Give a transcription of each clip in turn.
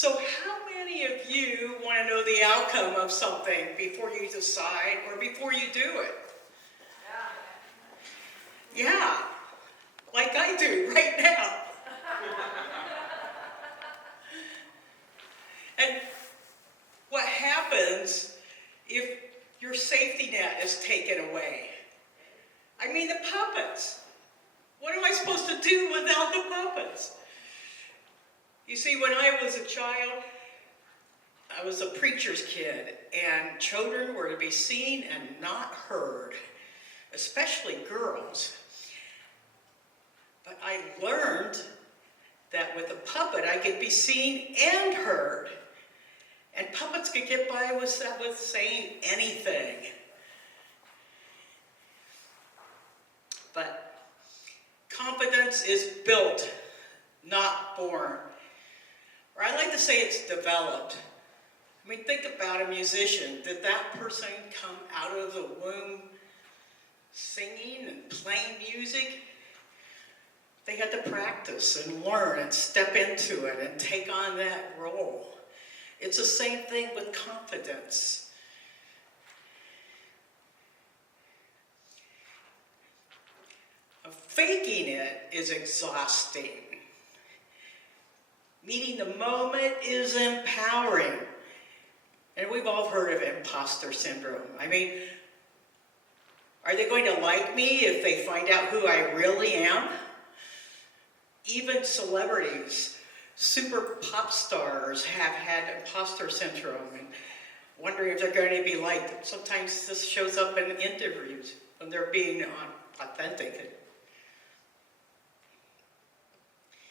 So how many of you want to know the outcome of something before you decide or before you do it? Yeah, like I do right now. And what happens if your safety net is taken away? I mean, the puppets. What am I supposed to do without the puppets? You see, when I was a child, I was a preacher's kid, and children were to be seen and not heard, especially girls. But I learned that with a puppet, I could be seen and heard. And puppets could get by with saying anything. But confidence is built, not born. Or I like to say it's developed. I mean, think about a musician. Did that person come out of the womb singing and playing music? They had to practice and learn and step into it and take on that role. It's the same thing with confidence. Faking it is exhausting. Meeting the moment is empowering. And we've all heard of imposter syndrome. I mean, are they going to like me if they find out who I really am? Even celebrities, super pop stars have had imposter syndrome and wondering if they're going to be liked. Sometimes this shows up in interviews when they're being authentic.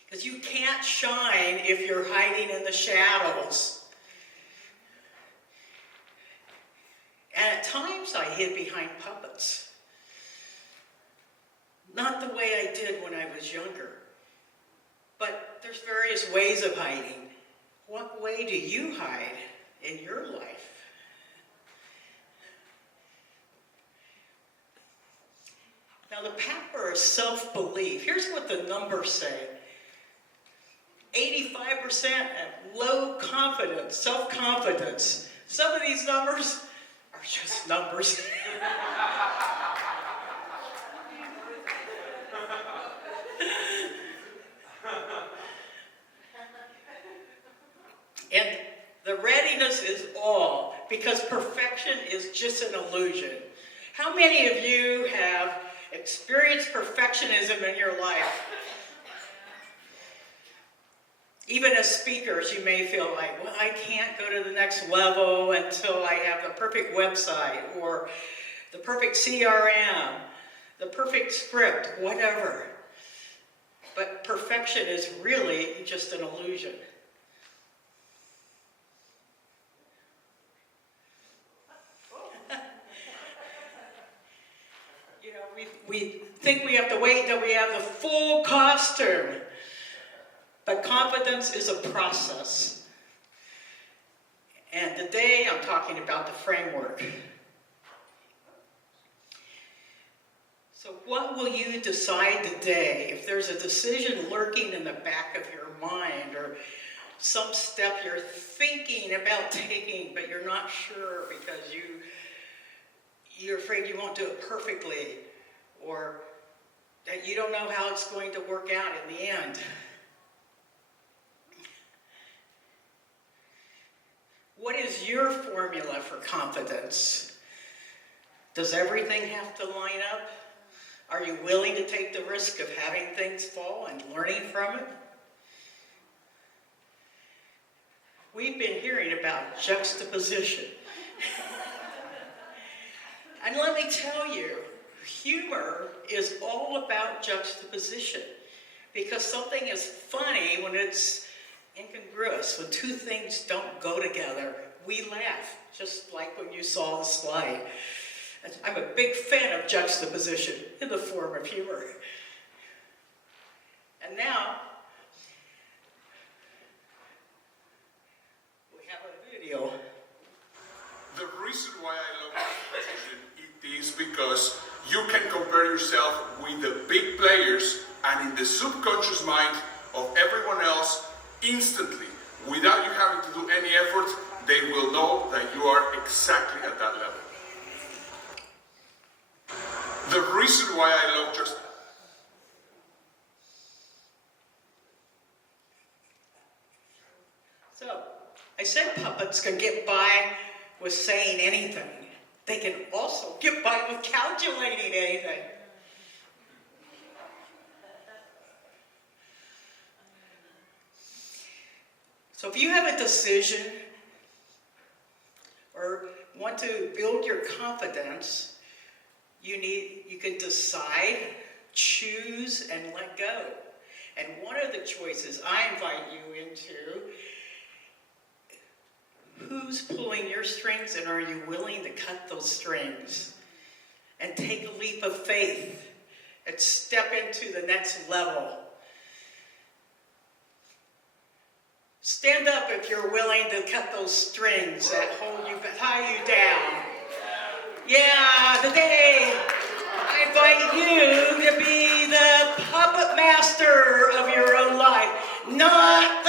Because you can't shine if you're hiding in the shadows. And at times I hid behind puppets. Not the way I did when I was younger. But there's various ways of hiding. What way do you hide in your life? Now the power of self-belief. Here's what the numbers say. 85% at low confidence, self-confidence. Some of these numbers are just numbers. And the readiness is all, because perfection is just an illusion. How many of you have experienced perfectionism in your life? Even as speakers, you may feel like, well, I can't go to the next level until I have the perfect website or the perfect CRM, the perfect script, whatever. But perfection is really just an illusion. You know, we think we have to wait until we have the full costume. But confidence is a process. And today I'm talking about the framework. So what will you decide today if there's a decision lurking in the back of your mind or some step you're thinking about taking but you're not sure because you're afraid you won't do it perfectly or that you don't know how it's going to work out in the end? What is your formula for confidence? Does everything have to line up? Are you willing to take the risk of having things fall and learning from it? We've been hearing about juxtaposition. And let me tell you, humor is all about juxtaposition. Because something is funny when it's incongruous. When two things don't go together, we laugh, just like when you saw the slide. I'm a big fan of juxtaposition in the form of humor. And now, we have a video. The reason why I love juxtaposition is because you can compare yourself with the big players and in the subconscious mind of everyone else instantly. without you having to do any effort, they will know that you are exactly at that level. The reason why I love just So, I said puppets can get by with saying anything. They can also get by with calculating anything. So if you have a decision or want to build your confidence, you can decide, choose, and let go. And one of the choices I invite you into, who's pulling your strings, and are you willing to cut those strings? And take a leap of faith and step into the next level. Stand up if you're willing to cut those strings that tie you down. Yeah, today I invite you to be the puppet master of your own life, not the